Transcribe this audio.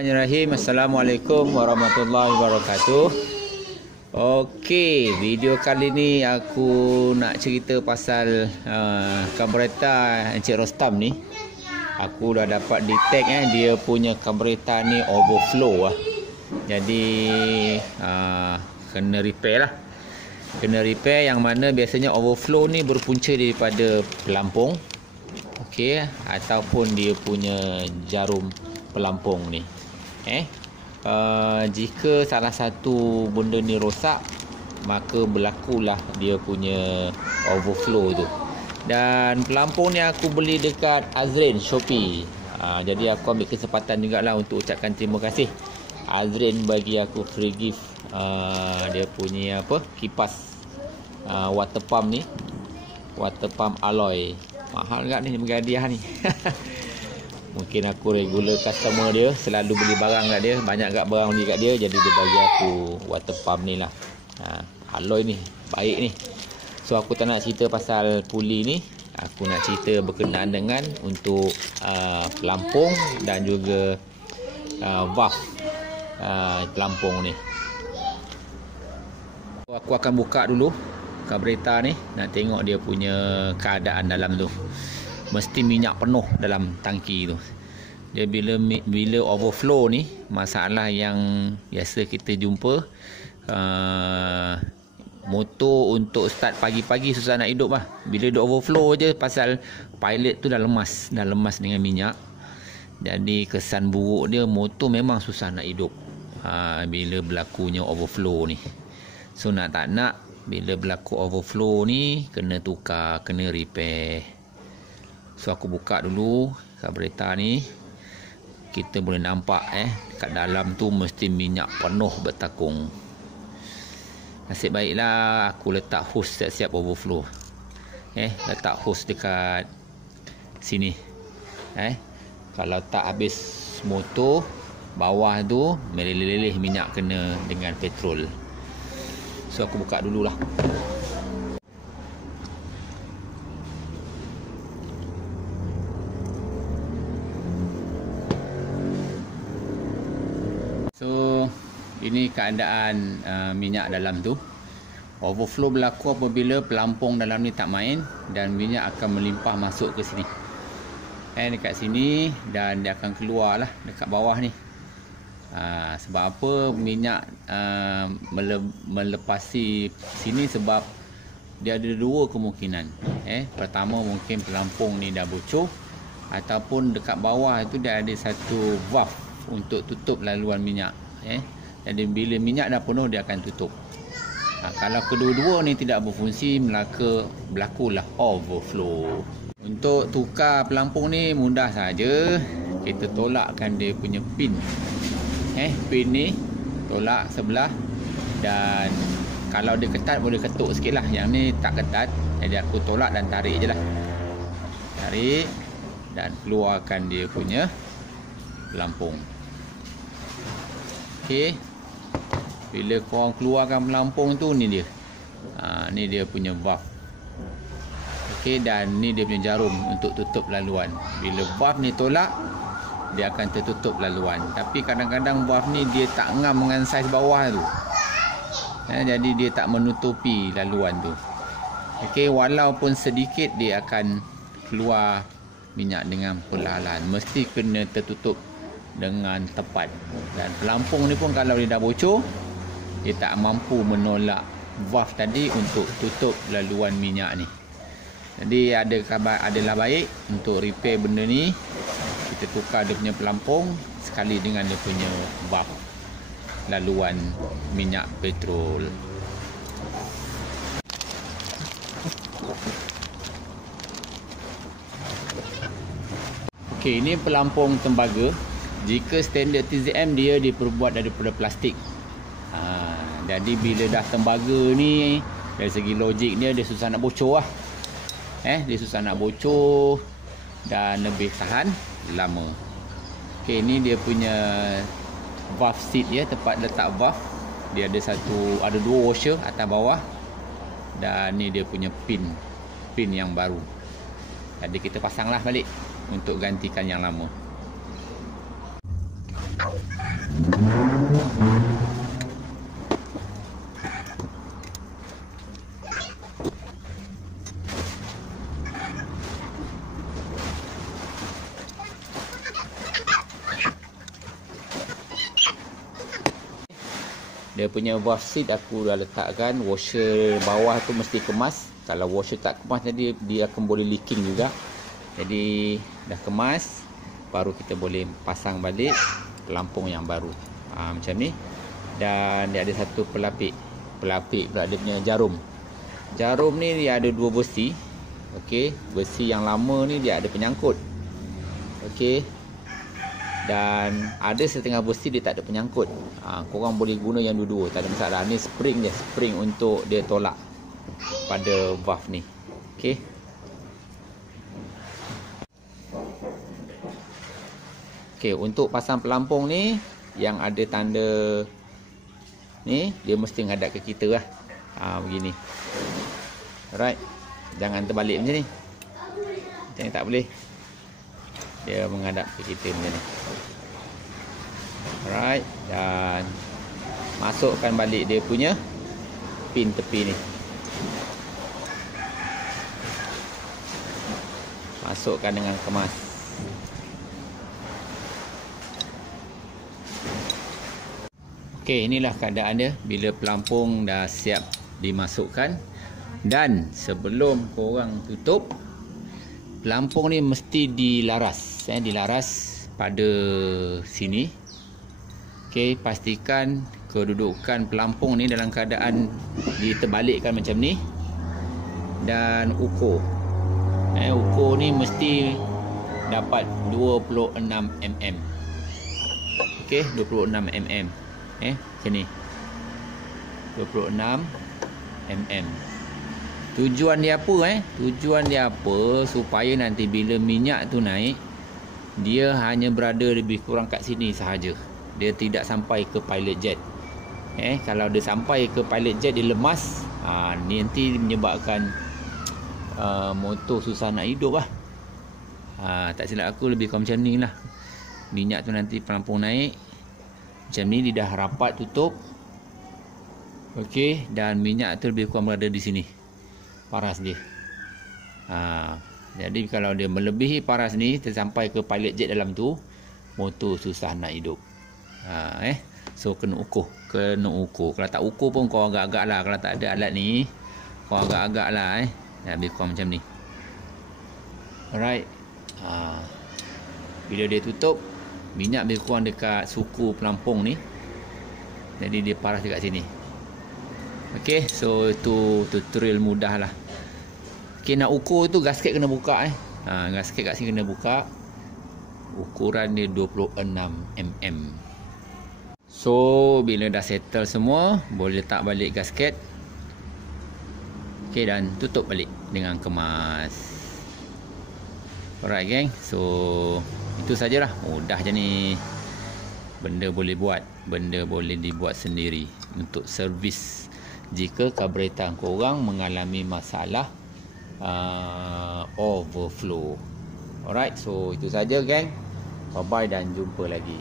Bismillahirrahmanirrahim. Assalamualaikum warahmatullahi wabarakatuh. Okey, video kali ni aku nak cerita pasal carburetor Encik Rostam ni. Aku dah dapat detect dia punya carburetor ni overflow . Jadi kena repair lah. Kena repair, yang mana biasanya overflow ni berpunca daripada pelampung. Okey, ataupun dia punya jarum pelampung ni. Jika salah satu benda ni rosak, maka berlakulah dia punya overflow tu. Dan pelampung ni aku beli dekat Azrin Shopee. Jadi aku ambil kesempatan jugalah untuk ucapkan terima kasih. Azrin bagi aku free gift dia punya kipas water pump ni, water pump alloy. Mahal tak ni bagi hadiah ni. Mungkin aku regular customer dia, selalu beli barang kat dia, banyak kat barang beli kat dia, jadi dia bagi aku water pump ni lah. Alloy ni baik ni. So aku tak nak cerita pasal puli ni, aku nak cerita berkenaan dengan untuk pelampung dan juga valve pelampung ni. Aku akan buka dulu carburetor ni, nak tengok dia punya keadaan dalam tu. Mesti minyak penuh dalam tangki tu. Dia bila overflow ni, masalah yang biasa kita jumpa, motor untuk start pagi-pagi susah nak hidup lah. Bila dia overflow je, pasal pilot tu dah lemas dengan minyak. Jadi kesan buruk dia, motor memang susah nak hidup bila berlakunya overflow ni. So nak tak nak, bila berlaku overflow ni, kena tukar, kena repair. So aku buka dulu carburetor ni. Kita boleh nampak kat dalam tu mesti minyak penuh bertakung. Nasib baiklah aku letak hose siap-siap overflow. Letak hose dekat sini. Kalau tak habis motor, bawah tu meleleh-leleh minyak kena dengan petrol. So aku buka dululah. So ini keadaan minyak dalam tu. Overflow berlaku apabila pelampung dalam ni tak main dan minyak akan melimpah masuk ke sini. Dekat sini, dan dia akan keluar lah dekat bawah ni. Sebab apa minyak melepasi sini? Sebab dia ada dua kemungkinan. Pertama, mungkin pelampung ni dah bocor, ataupun dekat bawah tu dia ada satu valve untuk tutup laluan minyak. Jadi bila minyak dah penuh, dia akan tutup. Kalau kedua-dua ni tidak berfungsi, maka berlakulah overflow. Untuk tukar pelampung ni mudah saja. Kita tolakkan dia punya pin. Pin ni tolak sebelah, dan kalau dia ketat boleh ketuk sikit lah. Yang ni tak ketat, jadi aku tolak dan tarik je lah. Tarik dan keluarkan dia punya pelampung. Okey, bila korang keluarkan pelampung tu, ni dia. Ni dia punya valve. Okey, dan ni dia punya jarum untuk tutup laluan. Bila valve ni tolak, dia akan tertutup laluan. Tapi kadang-kadang valve ni dia tak ngam dengan saiz bawah tu. Jadi dia tak menutupi laluan tu. Okey, walaupun sedikit dia akan keluar minyak dengan perlahan. Mesti kena tertutup dengan tepat. Dan pelampung ni pun kalau dia dah bocor, dia tak mampu menolak valve tadi untuk tutup laluan minyak ni. Jadi adalah baik untuk repair benda ni, kita tukar dia punya pelampung sekali dengan dia punya valve laluan minyak petrol. Okey, ini pelampung tembaga. Jika standard TZM, dia diperbuat daripada plastik. Jadi bila dah tembaga ni, dari segi logik dia susah nak bocor lah. Dia susah nak bocor dan lebih tahan lama. Okey, ni dia punya valve seat dia, tempat letak valve. Dia ada dua washer atas bawah, dan ni dia punya pin yang baru. Jadi kita pasanglah balik untuk gantikan yang lama. Dia punya valve seat aku dah letakkan. Washer bawah tu mesti kemas. Kalau washer tak kemas jadi dia akan boleh leaking juga. Jadi dah kemas, baru kita boleh pasang balik pelampung yang baru. Macam ni. Dan dia ada satu pelapik pula dia punya jarum. Jarum ni dia ada dua besi. Okey, besi yang lama ni dia ada penyangkut. Okey. Dan ada setengah besi dia tak ada penyangkut. Korang boleh guna yang dua-dua, tak ada masalah. Ni spring dia, spring untuk dia tolak pada valve ni. Okey. Okey, untuk pasang pelampung ni yang ada tanda ni, dia mesti ngadap ke kita lah. Begini. Alright. Jangan terbalik macam ni. Macam ni tak boleh. Dia menghadap ke kita macam ni. Alright. Dan masukkan balik dia punya pin tepi ni. Masukkan dengan kemas. Okey, inilah keadaan dia bila pelampung dah siap dimasukkan. Dan sebelum korang tutup, pelampung ni mesti dilaras. Dilaras pada sini. Okey, pastikan kedudukan pelampung ni dalam keadaan diterbalikkan macam ni. Dan ukur. Ukur ni mesti dapat 26 mm. Okey, 26 mm. Macam ni. 26 mm. Tujuan dia apa? Tujuan dia apa? Supaya nanti bila minyak tu naik, dia hanya berada lebih kurang kat sini sahaja. Dia tidak sampai ke pilot jet. Kalau dia sampai ke pilot jet, dia lemas. Nanti menyebabkan motor susah nak hidup lah. Tak silap aku lebih kurang macam ni lah. Minyak tu nanti pelampung naik. Macam ni dia dah rapat tutup. Okey, dan minyak tu lebih kurang berada di sini. Paras dia. Jadi kalau dia melebihi paras ni, tersampai ke pilot jet dalam tu, motor susah nak hidup. So kena ukur. Kalau tak ukur pun kau agak-agak lah. Kalau tak ada alat ni, kau agak-agak lah. Lebih kurang macam ni. Alright. Bila dia tutup, minyak lebih kurang dekat suku pelampung ni. Jadi dia paras dekat sini. Okey, so itu tutorial mudah lah. Okey, nak ukur tu gasket kena buka. Gasket kat sini kena buka. Ukuran dia 26 mm. So bila dah settle semua, boleh letak balik gasket. Okey, dan tutup balik dengan kemas. Alright geng, so itu sajalah. Mudah je ni. Benda boleh buat, benda boleh dibuat sendiri untuk servis jika karburetor korang mengalami masalah overflow. Alright, so itu saja geng. Bye bye dan jumpa lagi.